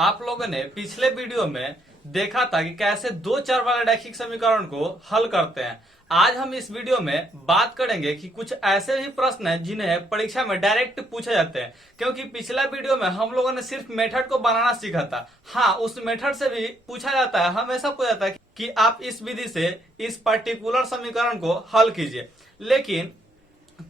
आप लोगों ने पिछले वीडियो में देखा था कि कैसे दो चर वाले रैखिक समीकरण को हल करते हैं। आज हम इस वीडियो में बात करेंगे कि कुछ ऐसे भी प्रश्न हैं जिन्हें परीक्षा में डायरेक्ट पूछे जाते हैं, क्योंकि पिछला वीडियो में हम लोगों ने सिर्फ मेथड को बनाना सीखा था। हाँ, उस मेथड से भी पूछा जाता है, हमेशा पूछा जाता है कि आप इस विधि से इस पर्टिकुलर समीकरण को हल कीजिए। लेकिन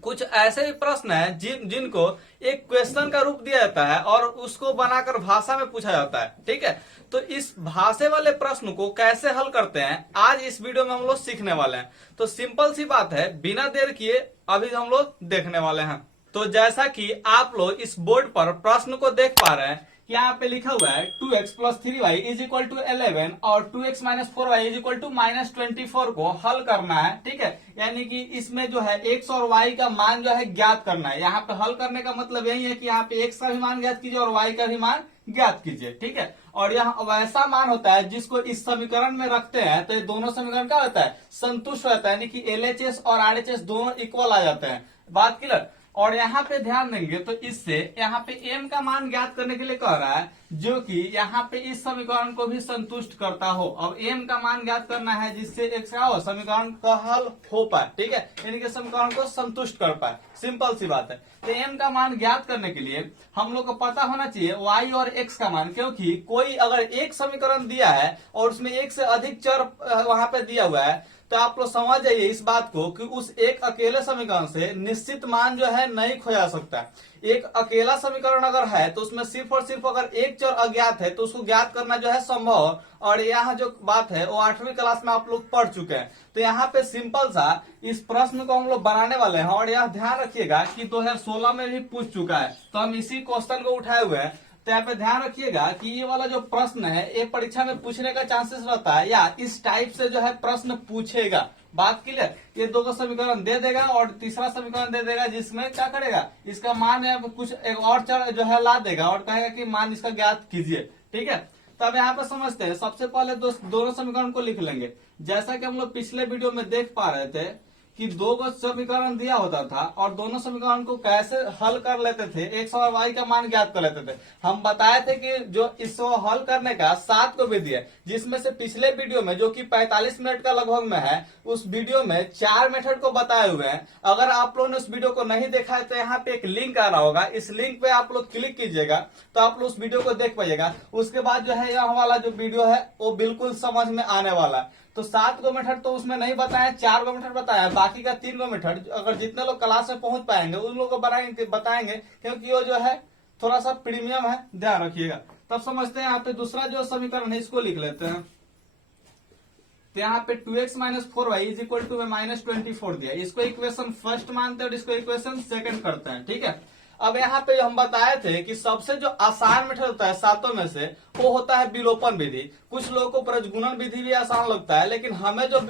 कुछ ऐसे भी प्रश्न हैं जिनको एक क्वेश्चन का रूप दिया जाता है और उसको बनाकर भाषा में पूछा जाता है। ठीक है, तो इस भाषा वाले प्रश्न को कैसे हल करते हैं आज इस वीडियो में हम लोग सीखने वाले हैं। तो सिंपल सी बात है, बिना देर किए अभी हम लोग देखने वाले हैं। तो जैसा कि आप लोग इस बोर्ड पर प्रश्न को देख पा रहे हैं, यहाँ पे लिखा हुआ है 2x plus 3y is equal to 11 और 2x minus 4y is equal to minus 24 को हल करना है। ठीक है, यानी कि इसमें जो है x और y का मान जो है ज्ञात करना है। यहाँ पे हल करने का मतलब यही है कि यहाँ पे x का भी मान ज्ञात कीजिए और y का भी मान ज्ञात कीजिए। ठीक है, और यहाँ वैसा मान होता है जिसको इस समीकरण में रखते हैं तो ये दोनों समीकरण क्या होता है, संतुष्ट रहता है, यानी कि LHS और RHS दोनों इक्वल आ जाते हैं। बात क्लियर। और यहाँ पे ध्यान देंगे तो इससे यहाँ पे m का मान ज्ञात करने के लिए कह रहा है, जो कि यहाँ पे इस समीकरण को भी संतुष्ट करता हो। अब m का मान ज्ञात करना है जिससे x का हो समीकरण का हल हो पाए। ठीक है, यानी कि समीकरण को संतुष्ट कर पाए। सिंपल सी बात है। तो m का मान ज्ञात करने के लिए हम लोग को पता होना चाहिए y और x का मान, क्योंकि कोई अगर एक समीकरण दिया है और उसमें एक से अधिक चर वहां पे दिया हुआ है तो आप लोग समझ जाइए इस बात को कि उस एक अकेले समीकरण से निश्चित मान जो है नहीं खोया सकता। एक अकेला समीकरण अगर है तो उसमें सिर्फ और सिर्फ अगर एक चर अज्ञात है तो उसको ज्ञात करना जो है संभव। और यहाँ जो बात है वो 8वीं क्लास में आप लोग पढ़ चुके हैं। तो यहाँ पे सिंपल सा इस प्रश्न को हम लोग बनाने वाले हैं और यह ध्यान रखिएगा कि 2016 में भी पूछ चुका है, तो हम इसी क्वेश्चन को उठाए हुए हैं। तो यहाँ पे ध्यान रखिएगा कि ये वाला जो प्रश्न है ये परीक्षा में पूछने का चांसेस रहता है या इस टाइप से जो है प्रश्न पूछेगा। बात क्लियर। ये दो का समीकरण दे देगा और तीसरा समीकरण दे देगा जिसमें क्या करेगा, इसका मान या कुछ एक और चर जो है ला देगा और कहेगा कि मान इसका ज्ञात कीजिए। ठीक है, तो अब यहाँ पे समझते हैं। सबसे पहले दोनों समीकरण को लिख लेंगे। जैसा कि हम लोग पिछले वीडियो में देख पा रहे थे कि दो समीकरण दिया होता था और दोनों समीकरण को कैसे हल कर लेते थे, x और y का मान ज्ञात कर लेते थे। हम बताए थे कि जो इसको हल करने का 7 को विधि है, जिसमें से पिछले वीडियो में जो कि 45 मिनट का लगभग में है, उस वीडियो में 4 मेथड को बताए हुए हैं। अगर आप लोगों ने उस वीडियो को नहीं देखा है तो यहाँ पे एक लिंक आ रहा होगा, इस लिंक पे आप लोग क्लिक कीजिएगा तो आप लोग उस वीडियो को देख पाइएगा। उसके बाद जो है यह वाला जो वीडियो है वो बिल्कुल समझ में आने वाला है। तो 7 गो मेथड तो उसमें नहीं बताया, 4 गो मेथड बताया, बाकी का 3 गो मेथड अगर जितने लोग क्लास में पहुंच पाएंगे उन लोगों को बताएंगे, क्योंकि वो जो है थोड़ा सा प्रीमियम है, ध्यान रखिएगा। तब समझते हैं। यहाँ पे दूसरा जो समीकरण है इसको लिख लेते हैं। तो यहाँ पे 2x minus 4y is equal to minus 24 दिया। इसको इक्वेशन फर्स्ट मानते हैं और इसको इक्वेशन सेकंड करते हैं। ठीक है, अब यहाँ पे हम बताए थे कि सबसे जो आसान मेथड होता है सातों में से वो होता है विलोपन विधि। कुछ लोगों को प्रजगुणन विधि भी आसान लगता है, लेकिन हमें जो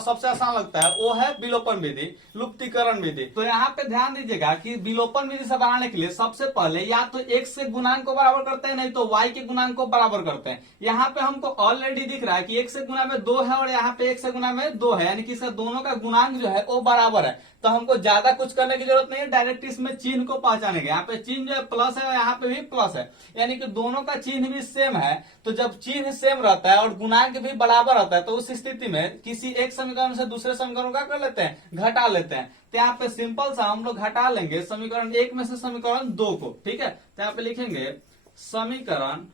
सबसे आसान लगता है वो है विलोपन विधि, लुप्तीकरण विधि। तो यहाँ पे ध्यान दीजिएगा कि विलोपन विधि से बनाने के लिए सबसे पहले या तो x से गुणांक को बराबर करते हैं, नहीं तो y के गुणांक को बराबर करते हैं। यहाँ पे हमको ऑलरेडी दिख रहा है कि x से गुना में 2 है और यहाँ पे x से गुना में 2 है, यानी कि इसका दोनों का गुणांक जो है वो बराबर है। तो हमको ज्यादा कुछ करने की जरूरत नहीं है, डायरेक्ट इसमें चिन्ह को पहचानेंगे। यहाँ पे चिन्ह जो है प्लस है और यहाँ पे भी प्लस है, यानी कि दोनों का चिन्ह भी सेम है। तो जब चिन्ह सेम रहता है और गुणांक भी बराबर रहता है तो उस स्थिति में किसी एक समीकरण से दूसरे समीकरण का कर लेते हैं, घटा लेते हैं। तो यहाँ पे सिंपल सा हम लोग घटा लेंगे समीकरण 1 में से समीकरण 2 को। ठीक है, तो यहाँ पे लिखेंगे समीकरण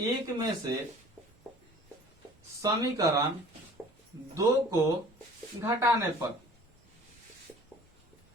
1 में से समीकरण 2 को घटाने पर।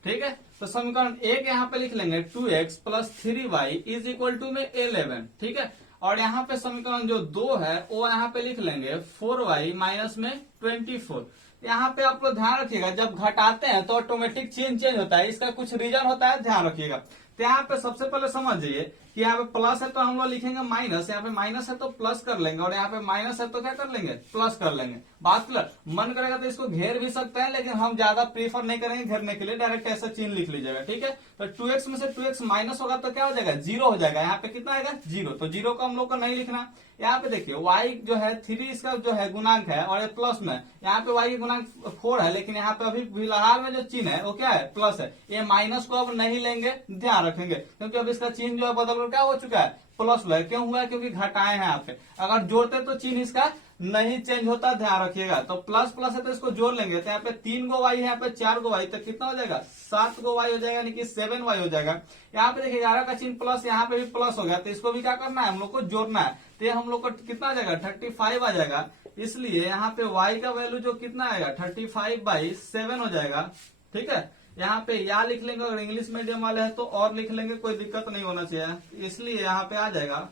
ठीक है, तो समीकरण 1 यहाँ पे लिख लेंगे 2x plus 3y is equal to में 11। ठीक है, और यहाँ पे समीकरण जो 2 है वो यहाँ पे लिख लेंगे 4y माइनस में 24। यहाँ पे आप लोग ध्यान रखिएगा, जब घटाते हैं तो ऑटोमेटिक चिन्ह चेंज होता है, इसका कुछ रीजन होता है, ध्यान रखिएगा। तो यहाँ पे सबसे पहले समझ जाइए कि यहाँ पे प्लस है तो हम लोग लिखेंगे माइनस, यहाँ पे माइनस है तो प्लस कर लेंगे और यहाँ पे माइनस है तो क्या कर लेंगे, प्लस कर लेंगे। बात क्लियर। मन करेगा तो इसको घेर भी सकते हैं, लेकिन हम ज्यादा प्रीफर नहीं करेंगे घेरने के लिए, डायरेक्ट ऐसा चिन्ह लिख लीजिएगा। ठीक है, तो 2x में से 2x माइनस होगा तो क्या हो जाएगा, 0 हो जाएगा। यहाँ पे कितना आएगा, 0। तो 0 को हम लोग को नहीं लिखना। यहाँ पे देखिए y जो है 3 इसका जो है गुणांक है और ये प्लस में, यहाँ पे y की गुणांक 4 है, लेकिन यहाँ पे अभी फिलहाल में जो चिन्ह है वो क्या है, प्लस है। ये माइनस को अब नहीं लेंगे, ध्यान ध्यान रखेंगे, क्योंकि अब इसका चिन्ह जो है बदल कर क्या हो चुका है, प्लस हुआ है। क्यों हुआ है, क्योंकि घटाए हैं यहाँ पे। अगर जोड़ते तो चिन्ह इसका नहीं चेंज होता, ध्यान रखिएगा। तो प्लस प्लस है तो इसको जोड़ लेंगे, तो यहाँ पे 3 गो वाई है, यहाँ पे 4 गो वाई, तो कितना हो जाएगा, 7 गो वाई हो जाएगा, यानी कि 7 वाई हो जाएगा। यहाँ पे देखिए 11 का चिन्ह प्लस, यहाँ पे भी प्लस हो गया, तो इसको भी क्या करना है, हम लोग को जोड़ना है। तो ये हम लोग को कितना आ जाएगा, 35 आ जाएगा। इसलिए यहाँ पे y का वैल्यू जो कितना आएगा, 35/7 हो जाएगा। ठीक है, यहाँ पे या लिख लेंगे, अगर इंग्लिश मीडियम वाले हैं तो और लिख लेंगे, कोई दिक्कत नहीं होना चाहिए। इसलिए यहाँ पे आ जाएगा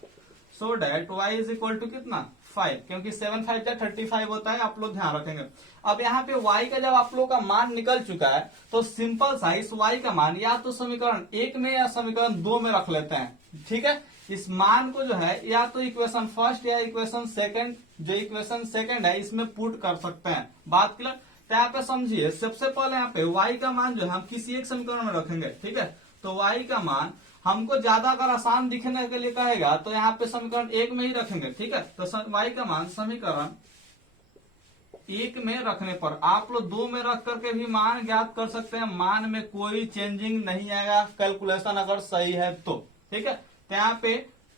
so that y is equal to कितना, 5, क्योंकि 7 5 जा 35 होता है, आप लोग ध्यान रखेंगे। अब यहाँ पे y का जब आप लोग का मान निकल चुका है, तो सिंपल सा इस y का मान या तो समीकरण 1 में या समीकरण 2 में रख लेते हैं। ठीक है, इस मान को जो है या तो इक्वेशन फर्स्ट या इक्वेशन सेकंड, जो इक्वेशन सेकंड है इसमें पुट कर सकते हैं। बात क्लियर। तो यहाँ पे समझिए, सबसे पहले यहाँ पे y का मान जो है हम किसी एक समीकरण में रखेंगे। ठीक है, तो y का मान हमको ज्यादा अगर आसान दिखने के लिए कहेगा तो यहाँ पे समीकरण 1 में ही रखेंगे। ठीक है, तो y का मान समीकरण 1 में रखने पर आप लोग 2 में रख करके भी मान ज्ञात कर सकते हैं। मान में कोई चेंजिंग नहीं आएगा, कैलकुलेशन अगर सही है तो। ठीक है, तो यहाँ पे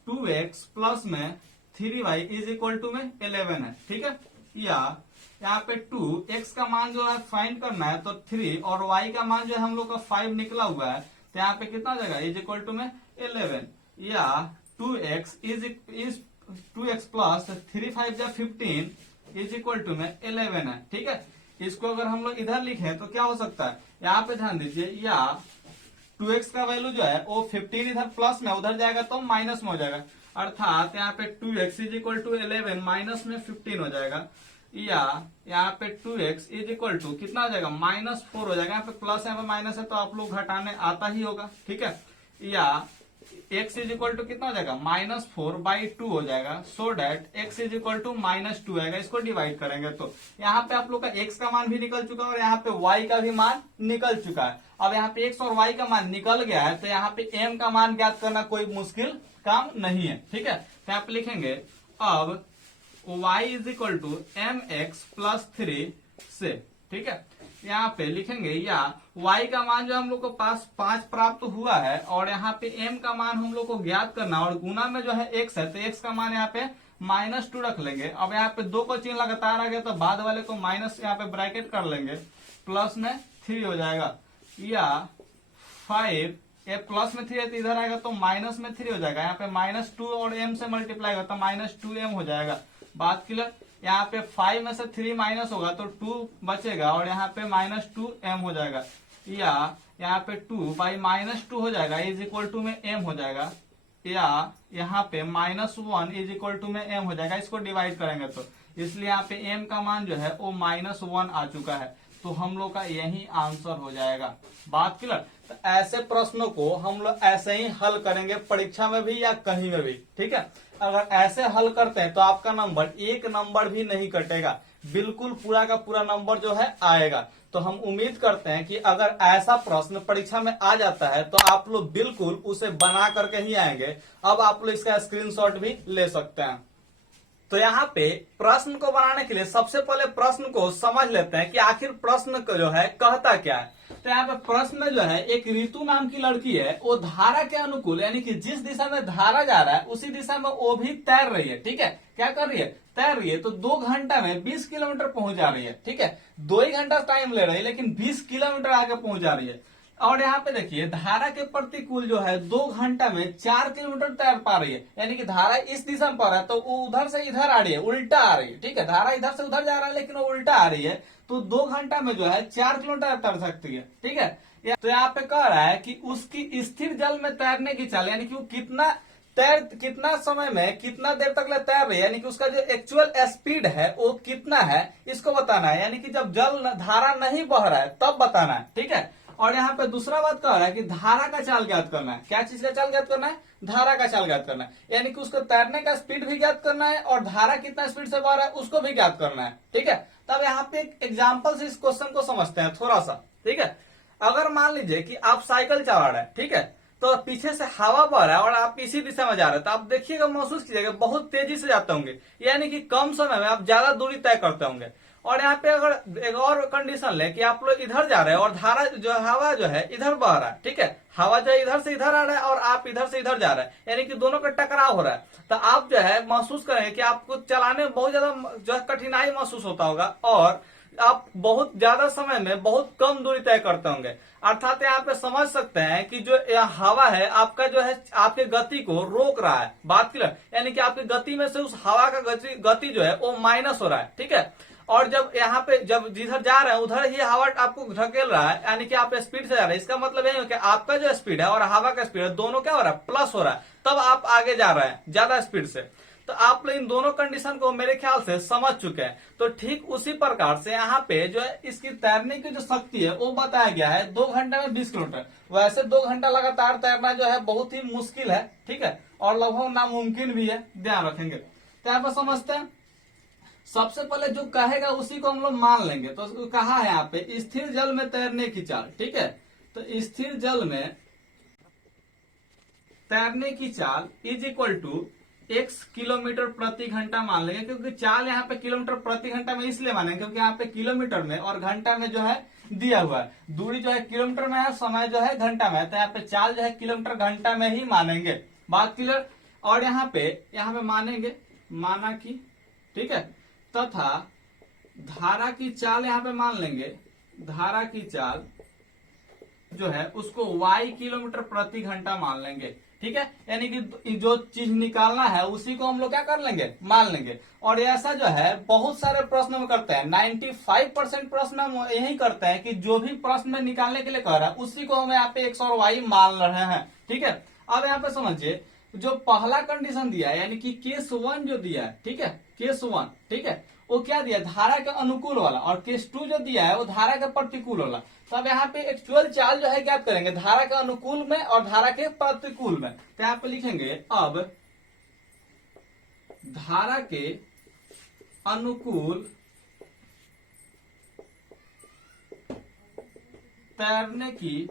2x प्लस में 3y इज इक्वल टू में 11 है। ठीक है, या यहाँ पे 2x का मान जो है फाइंड करना है, तो 3 और y का मान जो है हम लोग का 5 निकला हुआ है, तो यहाँ पे कितना हो जाएगा, इज इक्वल टू में 11, या 2x प्लस 3 5 जा 15 इज इक्वल टू में 11 है। ठीक है, इसको अगर हम लोग इधर लिखें तो क्या हो सकता है, यहाँ पे ध्यान दीजिए, या 2x का वैल्यू जो है वो 15 इधर प्लस में, उधर जाएगा तो माइनस में हो जाएगा, अर्थात यहाँ पे 2x is equal to 11 minus में 15 हो जाएगा, या यहाँ पे 2x इज इक्वल टू कितना हो जाएगा, -4 हो जाएगा। यहाँ पे प्लस यहाँ पे माइनस है तो आप लोग घटाने आता ही होगा। ठीक है, या x इज इक्वल टू कितना हो जाएगा, -4/2 हो जाएगा, so that x is equal to -2 आएगा। इसको डिवाइड करेंगे तो यहाँ पे आप लोग का x का मान भी निकल चुका है और यहाँ पे y का भी मान निकल चुका है। अब यहाँ पे x और y का मान निकल गया है, तो यहाँ पे m का मान ज्ञात करना कोई मुश्किल काम नहीं है। ठीक है, तो यहाँ पे लिखेंगे अब y is equal to mx plus 3 से। ठीक है, यहाँ पे लिखेंगे, या y का मान जो हम लोग को पास 5 प्राप्त हुआ है और यहाँ पे m का मान हम लोग को ज्ञात करना, और गुना में जो है x है तो x का मान यहाँ पे -2 रख लेंगे। अब यहाँ पे 2 को चिन्ह लगातार आ गया तो बाद वाले को माइनस यहाँ पे ब्रैकेट कर लेंगे, प्लस में 3 हो जाएगा, या 5 ये प्लस में 3 है तो इधर आएगा तो माइनस में 3 हो जाएगा। यहाँ पे -2 और m से मल्टीप्लाई होगा तो -2m हो जाएगा। बात क्लियर। यहाँ पे 5 में से 3 माइनस होगा तो 2 बचेगा और यहाँ पे -2m हो जाएगा, या यहाँ पे 2/-2 हो जाएगा इज इक्वल टू में m हो जाएगा, या यहाँ पे -1 इज इक्वल टू में m हो जाएगा। इसको डिवाइड करेंगे तो इसलिए यहाँ पे m का मान जो है वो -1 आ चुका है, तो हम लोग का यही आंसर हो जाएगा। बात क्लियर। तो ऐसे प्रश्नों को हम लोग ऐसे ही हल करेंगे, परीक्षा में भी या कहीं में भी। ठीक है, अगर ऐसे हल करते हैं तो आपका नंबर 1 नंबर भी नहीं कटेगा, बिल्कुल पूरा का पूरा नंबर जो है आएगा। तो हम उम्मीद करते हैं कि अगर ऐसा प्रश्न परीक्षा में आ जाता है तो आप लोग बिल्कुल उसे बना करके ही आएंगे। अब आप लोग इसका स्क्रीनशॉट भी ले सकते हैं। तो यहाँ पे प्रश्न को बनाने के लिए सबसे पहले प्रश्न को समझ लेते हैं कि आखिर प्रश्न को जो है कहता क्या है। तो यहाँ पे प्रश्न में जो है एक ऋतु नाम की लड़की है, वो धारा के अनुकूल यानी कि जिस दिशा में धारा जा रहा है उसी दिशा में वो भी तैर रही है। ठीक है, क्या कर रही है, तैर रही है। तो 2 घंटा में 20 किलोमीटर पहुंच जा रही है। ठीक है, 2 ही घंटा टाइम ले रही है लेकिन 20 किलोमीटर आगे पहुंच जा रही है। और यहाँ पे देखिए धारा के प्रतिकूल जो है 2 घंटा में 4 किलोमीटर तैर पा रही है, यानी कि धारा इस दिशा में पड़ रहा है तो वो उधर से इधर आ रही है, उल्टा आ रही है। ठीक है, धारा इधर से उधर जा रहा है लेकिन वो उल्टा आ रही है, तो 2 घंटा में जो है 4 किलोमीटर तैर सकती है। ठीक है, तो यहाँ पे कह रहा है कि उसकी स्थिर जल में तैरने की चाल, यानी कि वो कितना समय में कितना देर तक ले तैर रही है, यानी कि उसका जो एक्चुअल स्पीड है वो कितना है इसको बताना है, यानी कि जब जल धारा नहीं बह रहा है तब बताना है। ठीक है, और यहाँ पे दूसरा बात कह रहा है कि धारा का चाल ज्ञात करना है। क्या चीज का चाल ज्ञात करना है, धारा का चाल ज्ञात करना है, यानी कि उसको तैरने का स्पीड भी ज्ञात करना है और धारा कितना स्पीड से बह रहा है उसको भी ज्ञात करना है। ठीक है, तब यहाँ पे एक एग्जाम्पल से इस क्वेश्चन को समझते हैं थोड़ा सा। ठीक है, अगर मान लीजिए कि आप साइकिल चला रहे हैं, ठीक है, तो पीछे से हवा बह रहा है और आप इसी दिशा में जा रहे हैं, तो आप देखिएगा, महसूस कीजिएगा बहुत तेजी से जाते होंगे, यानी कि कम समय में आप ज्यादा दूरी तय करते होंगे। और यहाँ पे अगर एक और कंडीशन ले कि आप लोग इधर जा रहे हैं और धारा जो हवा जो है इधर बह रहा है, ठीक है, हवा जो है इधर से इधर आ रहा है और आप इधर से इधर जा रहे हैं, यानी कि दोनों का टकराव हो रहा है, तो आप जो है महसूस करेंगे कि आपको चलाने में बहुत ज्यादा जो है कठिनाई महसूस होता होगा और आप बहुत ज्यादा समय में बहुत कम दूरी तय करते होंगे। अर्थात यहाँ पे समझ सकते हैं कि जो हवा है आपका जो है आपके गति को रोक रहा है, बात क्लियर, यानी कि आपकी गति में से उस हवा का गति जो है वो माइनस हो रहा है, ठीक है। और जब यहाँ पे जब जिधर जा रहे हैं उधर ही हवा आपको ढकेल रहा है, यानी कि आप स्पीड से जा रहे हैं, इसका मतलब यही है कि आपका जो स्पीड है और हवा का स्पीड है दोनों क्या हो रहा है, प्लस हो रहा है, तब आप आगे जा रहे हैं ज्यादा स्पीड से। तो आप लोग इन दोनों कंडीशन को मेरे ख्याल से समझ चुके हैं। तो ठीक उसी प्रकार से यहाँ पे जो है इसकी तैरने की जो शक्ति है वो बताया गया है 2 घंटे में 20 किलोमीटर। वैसे 2 घंटा लगातार तैरना जो है बहुत ही मुश्किल है, ठीक है, और लगभग नामुमकिन भी है, ध्यान रखेंगे। तो यहाँ पर समझते हैं, सबसे पहले जो कहेगा उसी को हम लोग मान लेंगे। तो कहा है यहाँ पे स्थिर जल में तैरने की चाल, ठीक है, तो स्थिर जल में तैरने की चाल is equal to x kilometre प्रति घंटा मान लेंगे, क्योंकि चाल यहाँ पे किलोमीटर प्रति घंटा में इसलिए मानेंगे क्योंकि यहाँ पे किलोमीटर में और घंटा में जो है दिया हुआ है, दूरी जो है किलोमीटर में है, समय जो है घंटा में है, तो यहाँ पे चाल जो है किलोमीटर घंटा में ही मानेंगे, बात क्लियर। और यहाँ पे मानेंगे माना की, ठीक है, तथा धारा की चाल यहाँ पे मान लेंगे, धारा की चाल जो है उसको y किलोमीटर प्रति घंटा मान लेंगे, ठीक है, यानी कि जो चीज निकालना है उसी को हम लोग क्या कर लेंगे, मान लेंगे। और ऐसा जो है बहुत सारे प्रश्न में करते हैं, 95% प्रश्न हम यही करते हैं कि जो भी प्रश्न में निकालने के लिए कह रहा है उसी को हम यहाँ पे x और y मान रहे हैं, ठीक है। अब यहाँ पे समझिए जो पहला कंडीशन दिया है यानी कि केस 1 जो दिया है, ठीक है, केस 1, ठीक है, वो क्या दिया, धारा के अनुकूल वाला, और केस 2 जो दिया है वो धारा के प्रतिकूल वाला। तो अब यहाँ पे एक्चुअल चाल जो है क्या करेंगे, धारा के अनुकूल में और धारा के प्रतिकूल में। तो यहाँ पे लिखेंगे अब धारा के अनुकूल तैरने की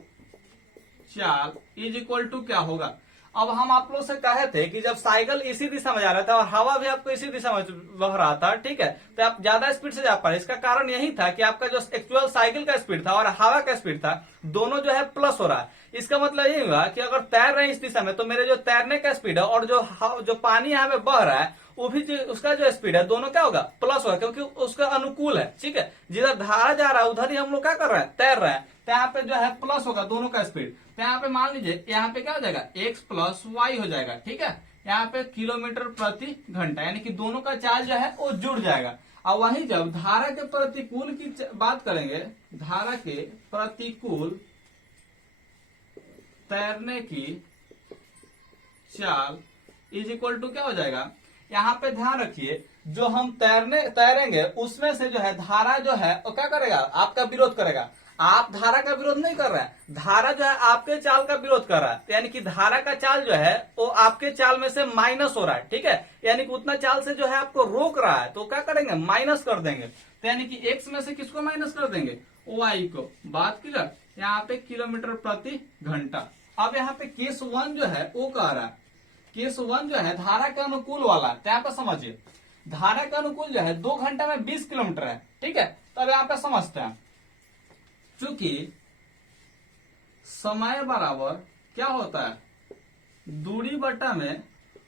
चाल इज इक्वल टू क्या होगा। अब हम आप लोग से कहे थे कि जब साइकिल इसी दिशा में जा रहा था और हवा भी आपको इसी दिशा में बह रहा था, ठीक है, तो आप ज्यादा स्पीड से जा पा रहे। इसका कारण यही था कि आपका जो एक्चुअल साइकिल का स्पीड था और हवा का स्पीड था दोनों जो है प्लस हो रहा है। इसका मतलब यही हुआ कि अगर तैर रहे हैं इस दिशा में तो मेरे जो तैरने का स्पीड है और जो पानी यहाँ पे बह रहा है वो भी उसका जो स्पीड है दोनों क्या होगा, प्लस होगा, क्योंकि उसका अनुकूल है, ठीक है। जिधर धारा जा रहा है उधर ही हम लोग क्या कर रहे हैं, तैर रहे हैं, तो यहाँ पे जो है प्लस होगा दोनों का स्पीड। तो यहाँ पे मान लीजिए यहाँ पे क्या हो जाएगा, x प्लस वाई हो जाएगा, ठीक है, यहाँ पे किलोमीटर प्रति घंटा, यानी कि दोनों का चाल जो है वो जुड़ जाएगा। और वहीं जब धारा के प्रतिकूल की बात करेंगे, धारा के प्रतिकूल तैरने की चाल इज इक्वल टू क्या हो जाएगा, यहाँ पे ध्यान रखिए जो हम तैरेंगे उसमें से जो है धारा जो है वो क्या करेगा, आपका विरोध करेगा। आप धारा का विरोध नहीं कर रहे हैं, धारा जो है आपके चाल का विरोध कर रहा है, यानी कि धारा का चाल जो है वो आपके चाल में से माइनस हो रहा है, ठीक है, यानी कि उतना चाल से जो है आपको रोक रहा है, तो क्या करेंगे, माइनस कर देंगे। तो यानी कि x में से किसको माइनस कर देंगे, y को, बात क्लियर। यहाँ पे किलोमीटर प्रति घंटा। अब यहाँ पे केस 1 जो है वो कह रहा है, केस 1 जो है धारा के अनुकूल वाला, तो यहाँ पे समझिए धारा के अनुकूल जो है 2 घंटा में 20 किलोमीटर है, ठीक है। तो अब यहाँ पे समझते हैं, चूंकि समय बराबर क्या होता है, दूरी बटा में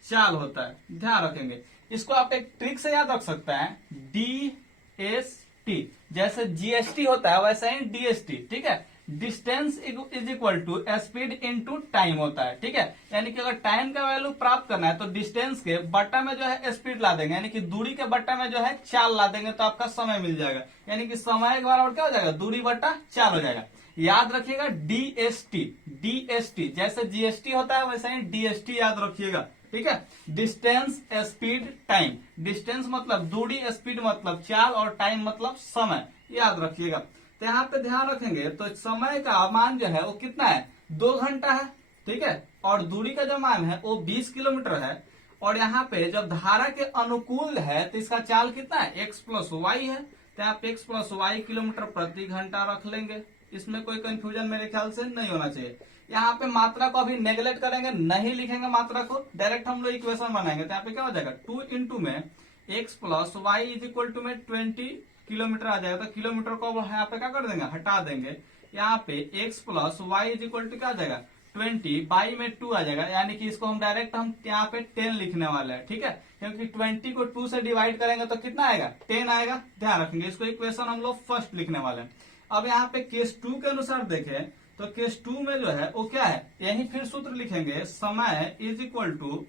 चाल होता है, ध्यान रखेंगे। इसको आप एक ट्रिक से याद रख सकते हैं, DST, जैसे GST होता है वैसे ही DST, ठीक है, distance is equal to speed into time होता है, ठीक है, यानी कि अगर टाइम का वैल्यू प्राप्त करना है तो डिस्टेंस के बट्टा में जो है स्पीड ला देंगे, यानी कि दूरी के बट्टा में जो है चाल ला देंगे तो आपका समय मिल जाएगा, यानी कि समय के बराबर क्या हो जाएगा, दूरी बट्टा चाल हो जाएगा। याद रखिएगा DST जैसे GST होता है वैसे ही DST याद रखिएगा, ठीक है। डिस्टेंस स्पीड टाइम, डिस्टेंस मतलब दूरी, स्पीड मतलब चाल और टाइम मतलब समय, याद रखिएगा। तो यहाँ पे ध्यान रखेंगे तो समय का मान जो है वो कितना है, 2 घंटा है, ठीक है, और दूरी का जो मान है वो 20 किलोमीटर है। और यहाँ पे जब धारा के अनुकूल है तो इसका चाल कितना है, x प्लस वाई है, तो यहाँ पे x प्लस वाई किलोमीटर प्रति घंटा रख लेंगे। इसमें कोई कंफ्यूजन मेरे ख्याल से नहीं होना चाहिए। यहाँ पे मात्रा को अभी नेग्लेक्ट करेंगे, नहीं लिखेंगे मात्रा को, डायरेक्ट हम लोग इक्वेशन बनाएंगे। तो यहाँ पे क्या हो जाएगा, 2 इंटू में x plus y is equal to में 20 किलोमीटर आ जाएगा, तो किलोमीटर को यहाँ पे क्या कर देंगे, हटा देंगे। यहाँ पे x plus y is equal to क्या आ जाएगा 20, बाई में 2 आ जाएगा, यानी कि इसको हम डायरेक्ट हम यहाँ पे 10 लिखने वाले हैं, ठीक है, क्योंकि 20 को 2 से डिवाइड करेंगे तो कितना आएगा 10 आएगा। ध्यान रखेंगे, इसको इक्वेशन हम लोग फर्स्ट लिखने वाले हैं। अब यहाँ पे केस 2 के अनुसार देखें तो केस 2 में जो है वो क्या है, यही फिर सूत्र लिखेंगे, समय इज इक्वल टू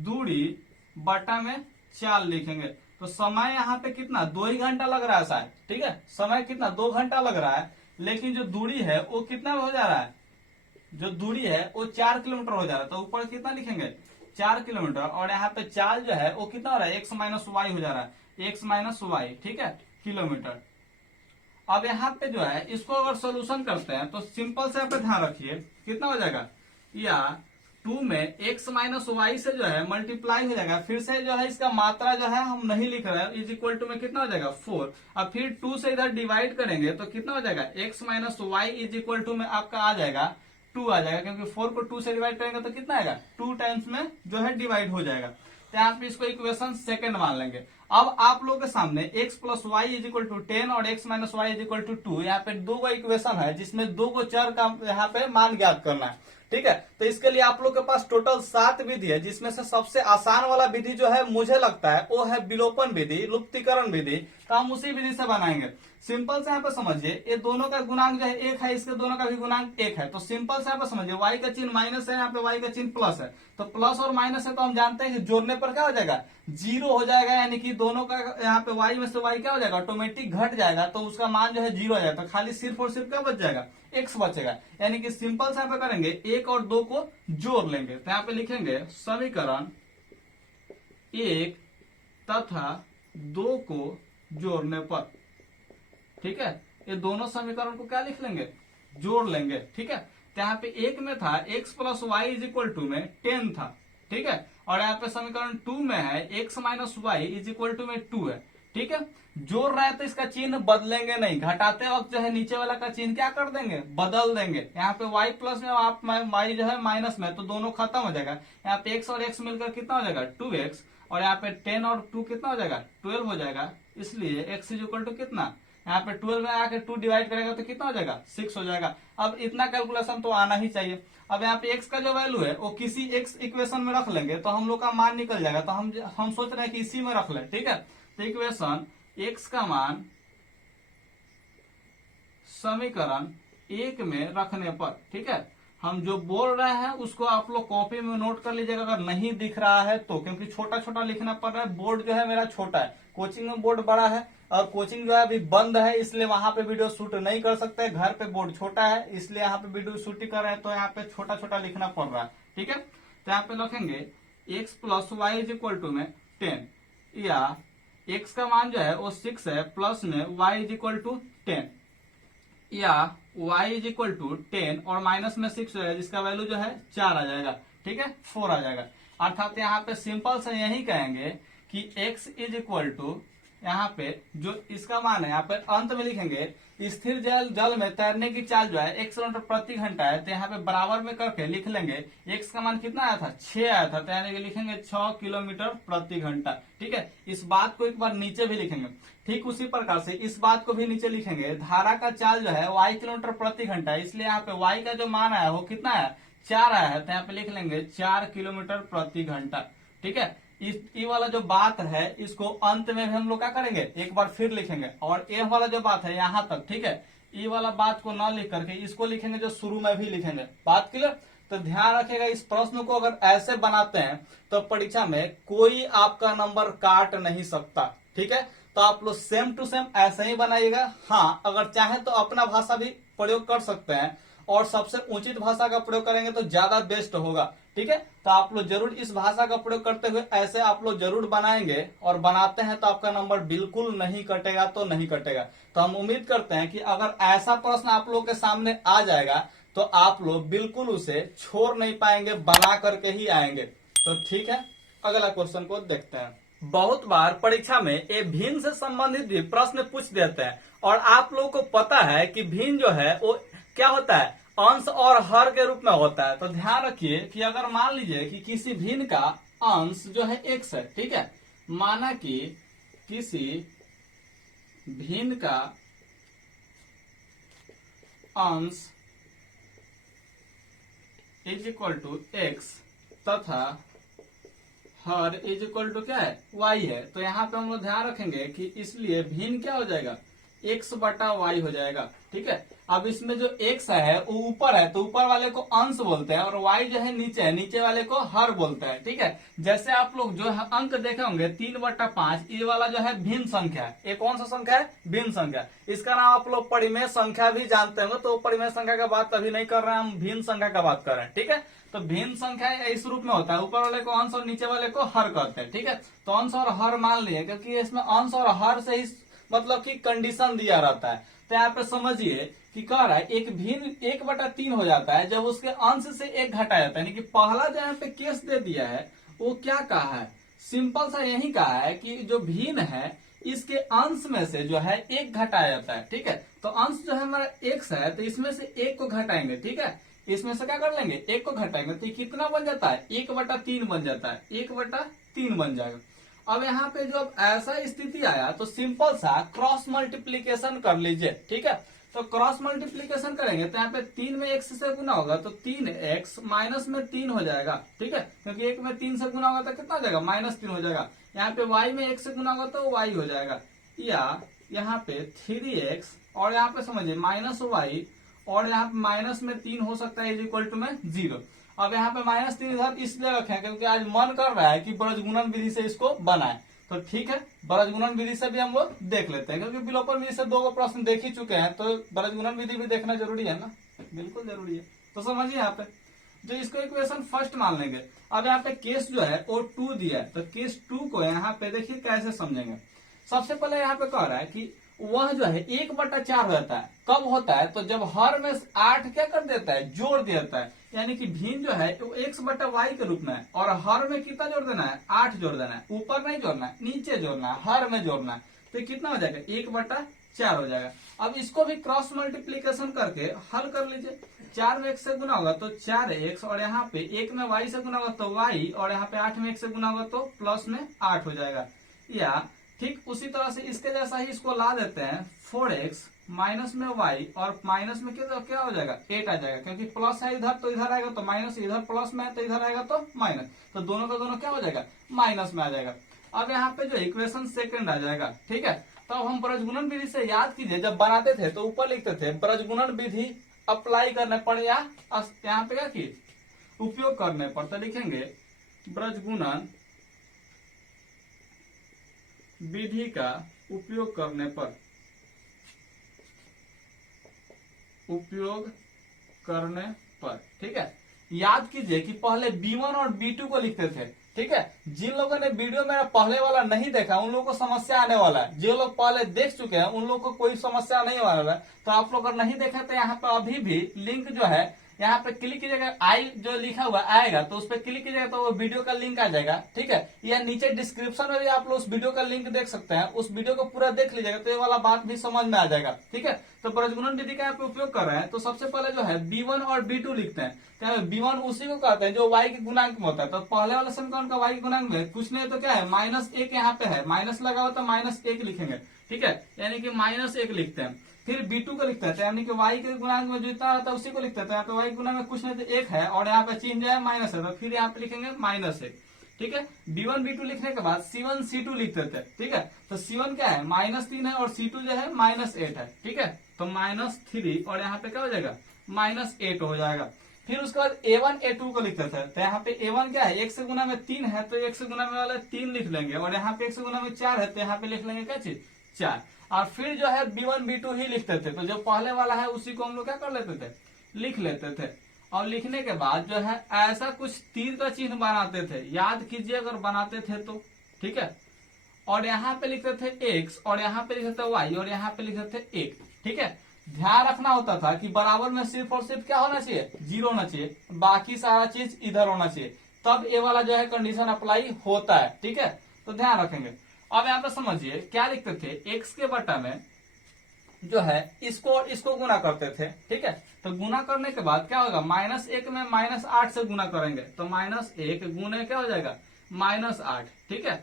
दूरी बटा में चाल लिखेंगे। तो समय यहाँ पे कितना 2 ही घंटा लग रहा है शायद, ठीक है, समय कितना 2 घंटा लग रहा है, लेकिन जो दूरी है वो कितना हो जा रहा है, जो दूरी है वो 4 किलोमीटर हो जा रहा है, तो ऊपर कितना लिखेंगे 4 किलोमीटर, और यहाँ पे चाल जो है वो कितना हो रहा है x माइनस वाई हो जा रहा है, x माइनस वाई, ठीक है, किलोमीटर। अब यहाँ पे जो है इसको अगर सोल्यूशन करते हैं तो सिंपल से यहाँ पे ध्यान रखिए कितना हो जाएगा, या 2 में x माइनस वाई से जो है मल्टीप्लाई हो जाएगा, फिर से जो है इसका मात्रा जो है हम नहीं लिख रहे हैं, इज इक्वल टू में कितना हो जाएगा 4, अब फिर 2 से इधर डिवाइड करेंगे तो कितना हो जाएगा x minus y is equal to में आपका आ जाएगा 2 आ जाएगा, क्योंकि 4 को 2 से डिवाइड करेंगे तो कितना आएगा 2 टाइम्स में जो है डिवाइड हो जाएगा। तो यहाँ पे इसको इक्वेशन सेकंड मान लेंगे। अब आप लोगों के सामने x plus y is equal to 10 और x minus y is equal to 2, यहाँ पे दो गो इक्वेशन है जिसमें दो गो चर का यहाँ पे मान ज्ञात करना है, ठीक है। तो इसके लिए आप लोग के पास टोटल 7 विधि है, जिसमें से सबसे आसान वाला विधि जो है मुझे लगता है वो है विलोपन विधि, लुप्तीकरण विधि, तो हम उसी विधि से बनाएंगे। सिंपल से यहाँ पे समझिए, ये दोनों का गुणांक जो है 1 है, इसके दोनों का भी गुणांक 1 है, तो सिंपल से यहाँ पे समझिए y का चिन्ह माइनस है, यहाँ पे y का चिन्ह प्लस है, तो प्लस और माइनस है तो हम जानते हैं कि जोड़ने पर क्या हो जाएगा 0 हो जाएगा, यानी कि दोनों का यहाँ पे y में से y क्या हो जाएगा ऑटोमेटिक घट जाएगा, तो उसका मान जो है 0 आ जाएगा, तो खाली सिर्फ और सिर्फ क्या बच जाएगा x बचेगा, यानी कि सिंपल से यहाँ पे करेंगे 1 और 2 को जोड़ लेंगे। तो यहाँ पे लिखेंगे समीकरण 1 तथा 2 को जोड़ने पर, ठीक है, ये दोनों समीकरण को क्या लिख लेंगे जोड़ लेंगे, ठीक है। तो यहाँ पे 1 में था x plus y is equal to में 10 था, ठीक है, और यहाँ पे समीकरण 2 में है x minus y is equal to में 2 है, ठीक है। जोड़ रहे हैं तो इसका चिन्ह बदलेंगे नहीं, घटाते वक्त जो है नीचे वाला का चिन्ह क्या कर देंगे बदल देंगे, यहाँ पे y प्लस में आप y जो है माइनस में, तो दोनों खत्म हो जाएगा, यहाँ पे x और x मिलकर कितना हो जाएगा 2x, और यहाँ पे 10 और 2 कितना हो जाएगा 12 हो जाएगा, इसलिए x इज इक्वल टू कितना, यहाँ पे 12 में आके 2 डिवाइड करेगा तो कितना हो जाएगा 6 हो जाएगा। अब इतना कैलकुलेशन तो आना ही चाहिए। अब यहाँ पे x का जो वैल्यू है वो किसी x इक्वेशन में रख लेंगे तो हम लोग का मान निकल जाएगा, तो हम सोच रहे हैं कि इसी में रख लें, ठीक है। तो इक्वेशन x का मान समीकरण 1 में रखने पर, ठीक है, हम जो बोल रहे हैं उसको आप लोग कॉपी में नोट कर लीजिएगा, अगर नहीं दिख रहा है तो, क्योंकि छोटा छोटा लिखना पड़ रहा है, बोर्ड जो है मेरा छोटा है, कोचिंग में बोर्ड बड़ा है, और कोचिंग जो है अभी बंद है, इसलिए वहां पे वीडियो शूट नहीं कर सकते, घर पे बोर्ड छोटा है इसलिए यहाँ पे वीडियो शूट कर रहे हैं, तो यहाँ पे छोटा छोटा लिखना पड़ रहा है, ठीक है। तो यहाँ पे लिखेंगे x plus y is equal to में 10, या x का मान जो है वो 6 है, प्लस में y इज इक्वल टू 10, या y इज इक्वल टू 10 और माइनस में 6 है, जिसका वैल्यू जो है 4 आ जाएगा, ठीक है, 4 आ जाएगा। अर्थात यहाँ पे सिंपल से यही कहेंगे कि x इज इक्वल टू, यहाँ पे जो इसका मान है यहाँ पे अंत में लिखेंगे स्थिर जल में तैरने की चाल जो है 1 किलोमीटर प्रति घंटा है, तो यहाँ पे बराबर में करके लिख लेंगे x का मान कितना आया था 6 आया था, तो यानी कि लिखेंगे 6 किलोमीटर प्रति घंटा, ठीक है। इस बात को एक बार नीचे भी लिखेंगे, ठीक उसी प्रकार से इस बात को भी नीचे लिखेंगे, धारा का चाल जो है y किलोमीटर प्रति घंटा है, इसलिए यहाँ पे y का जो मान आया वो कितना है 4 आया है, तो यहाँ पे लिख लेंगे 4 किलोमीटर प्रति घंटा, ठीक है। ये वाला जो बात है इसको अंत में भी हम लोग क्या करेंगे एक बार फिर लिखेंगे, और ये वाला जो बात है यहाँ तक, ठीक है, ये वाला बात को ना लिख करके इसको लिखेंगे जो शुरू में भी लिखेंगे। बात क्लियर? तो ध्यान रखिएगा, इस प्रश्न को अगर ऐसे बनाते हैं तो परीक्षा में कोई आपका नंबर काट नहीं सकता, ठीक है। तो आप लोग सेम टू सेम ऐसे ही बनाइएगा। हाँ, अगर चाहे तो अपना भाषा भी प्रयोग कर सकते हैं, और सबसे उचित भाषा का प्रयोग करेंगे तो ज्यादा बेस्ट होगा, ठीक है। तो आप लोग जरूर इस भाषा का प्रयोग करते हुए ऐसे आप लोग जरूर बनाएंगे, और बनाते हैं तो आपका नंबर बिल्कुल नहीं कटेगा, तो नहीं कटेगा। तो हम उम्मीद करते हैं कि अगर ऐसा प्रश्न आप लोग के सामने आ जाएगा तो आप लोग बिल्कुल उसे छोड़ नहीं पाएंगे, बना करके ही आएंगे। तो ठीक है, अगला क्वेश्चन को देखते हैं। बहुत बार परीक्षा में ये भिन्न से संबंधित भी प्रश्न पूछ देते हैं, और आप लोगों को पता है कि भिन्न जो है वो क्या होता है, अंश और हर के रूप में होता है। तो ध्यान रखिए कि अगर मान लीजिए कि किसी भिन्न का अंश जो है x है, ठीक है, माना कि किसी भिन्न का अंश इज इक्वल टू एक्स तथा हर इज इक्वल टू क्या है, वाई है। तो यहाँ पे हम लोग ध्यान रखेंगे कि इसलिए भिन्न क्या हो जाएगा, एक्स बटा वाई हो जाएगा। ठीक है, अब इसमें जो एक्स है वो ऊपर है तो ऊपर वाले को अंश बोलते हैं, और वाई जो है नीचे है, नीचे वाले को हर बोलते हैं। ठीक है, जैसे आप लोग जो है अंक देखे होंगे 3/5, ये वाला जो है भिन्न संख्या है। ये कौन सा संख्या है, भिन्न संख्या। इसका नाम आप लोग परिमेय संख्या भी जानते होंगे, तो परिमेय संख्या का बात अभी नहीं कर रहे हैं, हम भिन्न संख्या का बात कर रहे हैं। ठीक है, तो भिन्न संख्या इस रूप में होता है, ऊपर वाले को अंश और नीचे वाले को हर कहते हैं। ठीक है, तो अंश और हर मान लिए, क्योंकि इसमें अंश और हर से ही मतलब कि कंडीशन दिया रहता है। तो यहाँ पे समझिए कि कह रहा है एक भिन्न 1/3 हो जाता है जब उसके अंश से एक घटा जाता है। यानी कि पहला जो यहाँ पे केस दे दिया है वो क्या कहा है, सिंपल सा यही कहा है कि जो भिन्न है इसके अंश में से जो है एक घटाया जाता है। ठीक है, तो अंश जो है हमारा एक्स है, तो इसमें से एक को घटाएंगे। ठीक है, इसमें से क्या कर लेंगे, एक को घटाएंगे, तो कितना बन जाता है, 1/3 बन जाता है, 1/3 बन जाएगा। अब यहाँ पे जो अब ऐसा स्थिति आया तो सिंपल सा क्रॉस मल्टीप्लीकेशन कर लीजिए। ठीक है, तो क्रॉस मल्टीप्लीकेशन करेंगे तो यहाँ पे 3 में x से गुना होगा तो 3x माइनस में 3 हो जाएगा। ठीक है, क्योंकि 1 में 3 से गुना होगा तो कितना हो जाएगा, -3 हो जाएगा। यहाँ पे y में 1 से गुना होगा तो y हो जाएगा, या यहाँ पे 3x और यहाँ पे समझिए -y और यहाँ पे माइनस में 3 हो सकता है, इज इक्वल टू में 0। अब यहाँ पे -3 इधर इसलिए रखे क्योंकि आज मन कर रहा है कि बृहज्गुणन विधि से इसको बनाए। तो ठीक है, बृहज्गुणन विधि से भी हम लोग देख लेते हैं, क्योंकि विलोपन विधि से 2 प्रश्न देख ही चुके हैं, तो बृहज्गुणन विधि भी देखना जरूरी है ना, बिल्कुल जरूरी है। तो समझिए यहाँ पे जो इसको इक्वेशन फर्स्ट मान लेंगे। अब यहाँ पे केस जो है वो 2 दिया है, तो केस 2 को यहाँ पे देखिए कैसे समझेंगे। सबसे पहले यहाँ पे कह रहा है कि वह जो है 1/4 होता है, कब होता है, तो जब हर में 8 क्या कर देता है, जोड़ देता है। यानी कि भिन्न जो है वो x/y के रूप में है, और हर में कितना जोड़ देना है, 8 जोड़ देना है, ऊपर नहीं जोड़ना है, नीचे जोड़ना है, हर में जोड़ना है। तो कितना हो जाएगा, 1/4 हो जाएगा। अब इसको भी क्रॉस मल्टीप्लीकेशन करके हल कर लीजिए। 4 में x से गुना होगा तो 4x, और यहाँ पे 1 में y से गुना होगा तो y, और यहाँ पे 8 में x से गुना होगा तो प्लस में 8 हो जाएगा। या ठीक उसी तरह से इसके जैसा ही इसको ला देते हैं, 4x माइनस में y और माइनस में क्या हो जाएगा, 8 आ जाएगा, क्योंकि प्लस है इधर तो इधर आएगा तो माइनस, इधर प्लस में है तो इधर आएगा तो माइनस, तो दोनों का दोनों क्या हो जाएगा, माइनस में आ जाएगा। अब यहाँ पे जो इक्वेशन सेकंड आ जाएगा। ठीक है, तो अब हम बृहज्गुणन विधि से याद कीजिए, जब बनाते थे तो ऊपर लिखते थे बृहज्गुणन विधि अप्लाई करने पर, या यहाँ पे क्या की उपयोग करने पर, तो लिखेंगे बृहज्गुणन विधि का उपयोग करने पर, उपयोग करने पर। ठीक है, याद कीजिए कि पहले B1 और B2 को लिखते थे। ठीक है, जिन लोगों ने वीडियो मेरा पहले वाला नहीं देखा उन लोगों को समस्या आने वाला है, जो लोग पहले देख चुके हैं उन लोगों को कोई समस्या नहीं आने वाला है। तो आप लोग अगर नहीं देखे तो यहाँ पे अभी भी लिंक जो है यहाँ पे क्लिक कीजिएगा, आई जो लिखा हुआ आएगा तो उस पर क्लिक कीजिएगा तो वो वीडियो का लिंक आ जाएगा। ठीक है, या नीचे डिस्क्रिप्शन में भी आप लोग उस वीडियो का लिंक देख सकते हैं, उस वीडियो को पूरा देख लीजिएगा तो ये वाला बात भी समझ में आ जाएगा। ठीक है, तो बृहज्गुणन विधि का यहाँ पे उपयोग कर रहे हैं, तो सबसे पहले जो है B1 और B2 लिखते हैं। क्या B1 उसी को कहते हैं जो y के गुणांक में होता है, तो पहले वाला समीकरण का y के गुणांक में कुछ नहीं तो क्या है, -1 यहाँ पे है, माइनस लगा हुआ तो -1 लिखेंगे। ठीक है, यानी कि -1 लिखते हैं। फिर B2 को लिखते हैं, यानी कि y के गुणांक में जो इतना आता है उसी को लिखते हैं। यहाँ पे y के गुणांक में कुछ नहीं तो 1 है, और यहाँ पे चिन्ह जो है माइनस है, तो फिर यहाँ पे लिखेंगे -1। ठीक है, B1 B2 लिखने के बाद C1 C2 लिख देते हैं। ठीक है, तो C1 क्या है, -3 है, और C2 जो है -8 है। ठीक है, तो -3 और यहाँ पे क्या हो जाएगा, -8 हो जाएगा। फिर उसके बाद A1 A2 को लिखते थे, तो यहाँ पे A1 क्या है, 1 से गुना में 3 है, तो 1 से गुना में वाले 3 लिख लेंगे, और यहाँ पे 1 से गुना में 4 है, तो यहाँ पे लिख लेंगे क्या चीज, 4। और फिर जो है B1 B2 ही लिखते थे, तो जो पहले वाला है उसी को हम लोग क्या कर लेते थे, लिख लेते थे। और लिखने के बाद जो है ऐसा कुछ तीर का चिन्ह बनाते थे, याद कीजिए अगर बनाते थे तो। ठीक है, और यहाँ पे लिखते थे x, और यहाँ पे लिखते थे y, और यहाँ पे लिखते थे 1। ठीक है, ध्यान रखना होता था कि बराबर में सिर्फ और सिर्फ क्या होना चाहिए, 0 होना चाहिए, बाकी सारा चीज इधर होना चाहिए, तब ये वाला जो है कंडीशन अप्लाई होता है। ठीक है, तो ध्यान रखेंगे। अब यहाँ पे समझिए क्या लिखते थे, x के बटा में जो है इसको और इसको गुना करते थे। ठीक है, तो गुना करने के बाद क्या होगा, -1 में -8 से गुना करेंगे, तो -1 गुने क्या हो जाएगा, -8। ठीक है,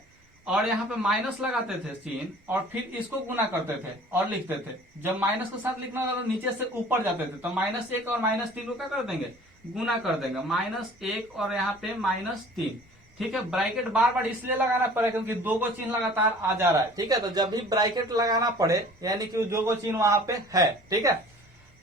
और यहाँ पे माइनस लगाते थे चिन्ह और फिर इसको गुना करते थे और लिखते थे। जब माइनस के साथ लिखना होगा तो नीचे से ऊपर जाते थे, तो -1 और -3 को क्या कर देंगे, गुना कर देंगे, -1 और यहाँ पे -3। ठीक है, ब्रैकेट बार बार इसलिए लगाना पड़ेगा क्योंकि दो गो चिन्ह लगातार आ जा रहा है। ठीक है, तो जब भी ब्रैकेट लगाना पड़े यानी कि दो गो चिन्ह वहां पे है। ठीक है,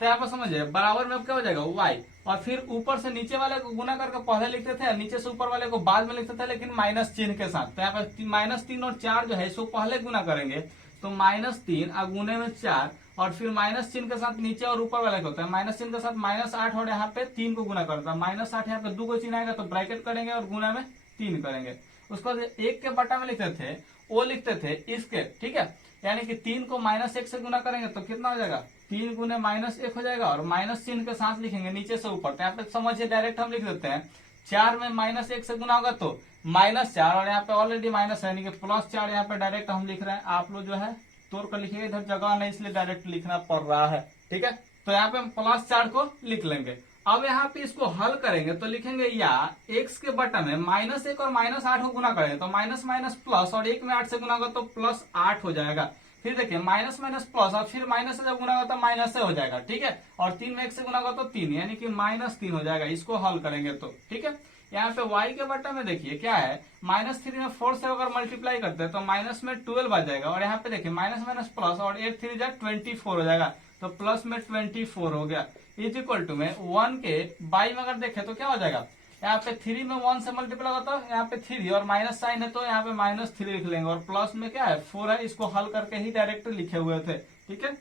तो यहाँ पर समझिए बराबर में अब क्या हो जाएगा y, और फिर ऊपर से नीचे वाले को गुना करके पहले लिखते थे, नीचे से ऊपर वाले को बाद में लिखते थे, लेकिन माइनस चिन्ह के साथ। तो यहाँ पर -3 और 4 जो है इसको पहले गुना करेंगे, तो -3 और गुने में 4, और फिर माइनस चिन्ह के साथ नीचे और ऊपर वाले को होता है, माइनस चिन्ह के साथ -8 और यहाँ पे 3 को गुना करता है, -8 यहाँ पे 2 को चिन्ह आएगा तो ब्रैकेट करेंगे और गुना में 3 करेंगे। उसको 1 के बटा में लिखते थे, वो लिखते थे इसके। ठीक है, यानी कि 3 को -1 से गुना करेंगे तो कितना हो जाएगा, 3 गुने -1 हो जाएगा, और माइनस चिन्ह के साथ लिखेंगे नीचे से ऊपर। तो यहाँ पे समझिए डायरेक्ट हम लिख देते हैं, 4 में -1 से गुना होगा तो -4, और यहाँ पे ऑलरेडी माइनस है यानी कि +4 यहाँ पे डायरेक्ट हम लिख रहे हैं। आप लोग जो है तोड़ कर लिखिएगा, इधर जगह नहीं इसलिए डायरेक्ट लिखना पड़ रहा है। ठीक है, तो यहाँ पे हम +4 को लिख लेंगे। अब यहाँ पे इसको हल करेंगे तो लिखेंगे या x के बटा में -1 और -8 को गुना करेंगे तो माइनस माइनस प्लस, और 1 में 8 से गुना होगा तो +8 हो जाएगा। फिर देखिए माइनस माइनस प्लस, और फिर माइनस से जब गुना होगा तो माइनस से हो जाएगा। ठीक है, और 3 में 1 से गुना होगा तो 3 यानी कि -3 हो जाएगा। इसको हल करेंगे तो ठीक है, यहाँ पे y के बटा में देखिए क्या है, -3 में 4 से अगर मल्टीप्लाई करते हैं तो माइनस में 12 आ जाएगा, और यहाँ पे देखिए माइनस माइनस प्लस, और 8 3 जा 24 हो जाएगा, तो प्लस में 24 हो गया। इज इक्वल टू में 1 के बाई में अगर देखें तो क्या हो जाएगा, यहाँ पे 3 में 1 से मल्टीप्लाई होता है, यहाँ पे 3 और माइनस साइन है तो यहाँ पे -3 लिख लेंगे, और प्लस में क्या है 4 है, इसको हल करके ही डायरेक्ट लिखे हुए थे। ठीक है,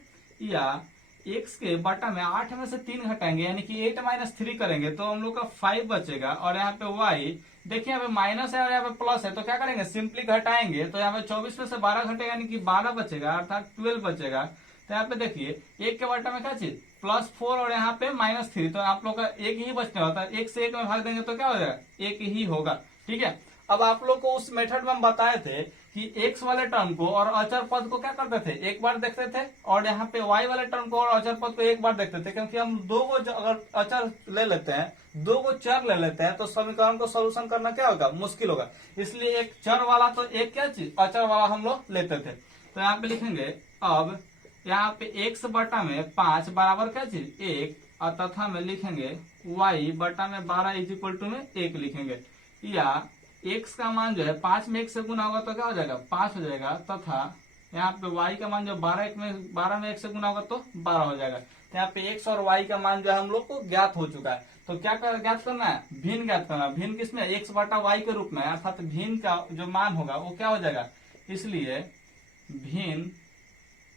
या x के बटा में 8 में से 3 घटाएंगे यानी कि 8 - 3 करेंगे तो हम लोग का 5 बचेगा, और यहाँ पे y देखिए यहाँ पे माइनस है और यहाँ पे प्लस है तो क्या करेंगे, सिंपली घटाएंगे, तो यहाँ पे 24 में से 12 घटेगा यानी कि 12 बचेगा, अर्थात 12 बचेगा। तो यहाँ पे देखिए 1 के बटा में क्या चीज +4 और यहाँ पे -3, तो आप लोग का 1 ही बचने होता है, 1 से 1 में भाग देंगे तो क्या हो जाएगा, 1 ही होगा। ठीक है, अब आप लोग को उस मेथड में हम बताए थे कि x वाले टर्म को और अचर पद को क्या करते थे, एक बार देखते थे, और यहाँ पे y वाले टर्म को और अचर पद को एक बार देखते थे, क्योंकि हम दो को अगर अचर ले लेते हैं, दो को चर ले लेते हैं तो समीकरण को सोल्यूशन करना क्या होगा, मुश्किल होगा। इसलिए एक चर वाला तो एक क्या चीज अचर वाला हम लोग लेते थे। तो यहाँ पे लिखेंगे अब यहाँ पे x बटा में 5 बराबर क्या चीज 1, और तथा में लिखेंगे y बटा में 12 इज इक्वल टू में 1 लिखेंगे, या x का मान जो है 5 में 1 से गुना होगा तो क्या हो जाएगा 5 हो जाएगा, तथा यहाँ पे y का मान जो 12 में 1 से गुना होगा तो 12 हो जाएगा। तो यहाँ पे x और y का मान जो है हम लोग को ज्ञात हो चुका है। तो क्या ज्ञात करना है, भिन्न ज्ञात करना है। भिन्न किसमें, x बटा y के रूप में, अर्थात भिन्न का जो मान होगा वो क्या हो जाएगा, इसलिए भिन्न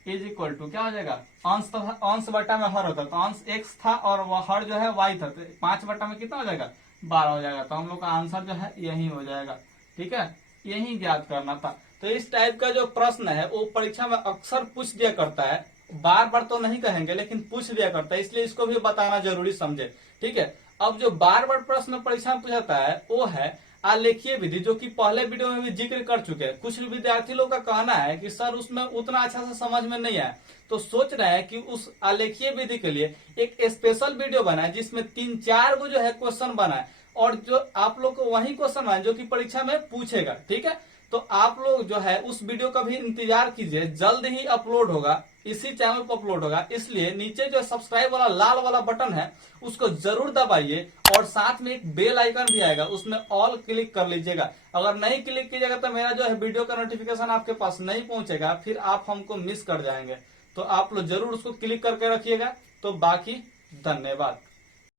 इज इक्वल टू क्या हो जाएगा, अंश बटा में हर होता है, तो अंश x था और हर जो है y था, तो 5 बटा में कितना हो जाएगा 12 हो जाएगा। तो हम लोग का आंसर जो है यही हो जाएगा। ठीक है, यही ज्ञात करना था। तो इस टाइप का जो प्रश्न है वो परीक्षा में अक्सर पूछ दिया करता है, बार बार तो नहीं कहेंगे लेकिन पूछ दिया करता है, इसलिए इसको भी बताना जरूरी समझे। ठीक है, अब जो बार बार प्रश्न परीक्षा में पूछाता है वो है आलेखीय विधि, जो कि पहले वीडियो में भी जिक्र कर चुके हैं। कुछ विद्यार्थी लोग का कहना है कि सर उसमें उतना अच्छा से समझ में नहीं आया, तो सोच रहे हैं कि उस आलेखीय विधि के लिए एक स्पेशल वीडियो बनाए जिसमें 3-4 गो जो है क्वेश्चन बनाए, और जो आप लोग को वही क्वेश्चन बनाए जो कि परीक्षा में पूछेगा। ठीक है, तो आप लोग जो है उस वीडियो का भी इंतजार कीजिए, जल्द ही अपलोड होगा, इसी चैनल पर अपलोड होगा। इसलिए नीचे जो सब्सक्राइब वाला लाल वाला बटन है उसको जरूर दबाइए, और साथ में एक बेल आइकन भी आएगा, उसमें ऑल क्लिक कर लीजिएगा। अगर नहीं क्लिक कीजिएगा तो मेरा जो है वीडियो का नोटिफिकेशन आपके पास नहीं पहुंचेगा, फिर आप हमको मिस कर जाएंगे। तो आप लोग जरूर उसको क्लिक करके रखिएगा। तो बाकी धन्यवाद।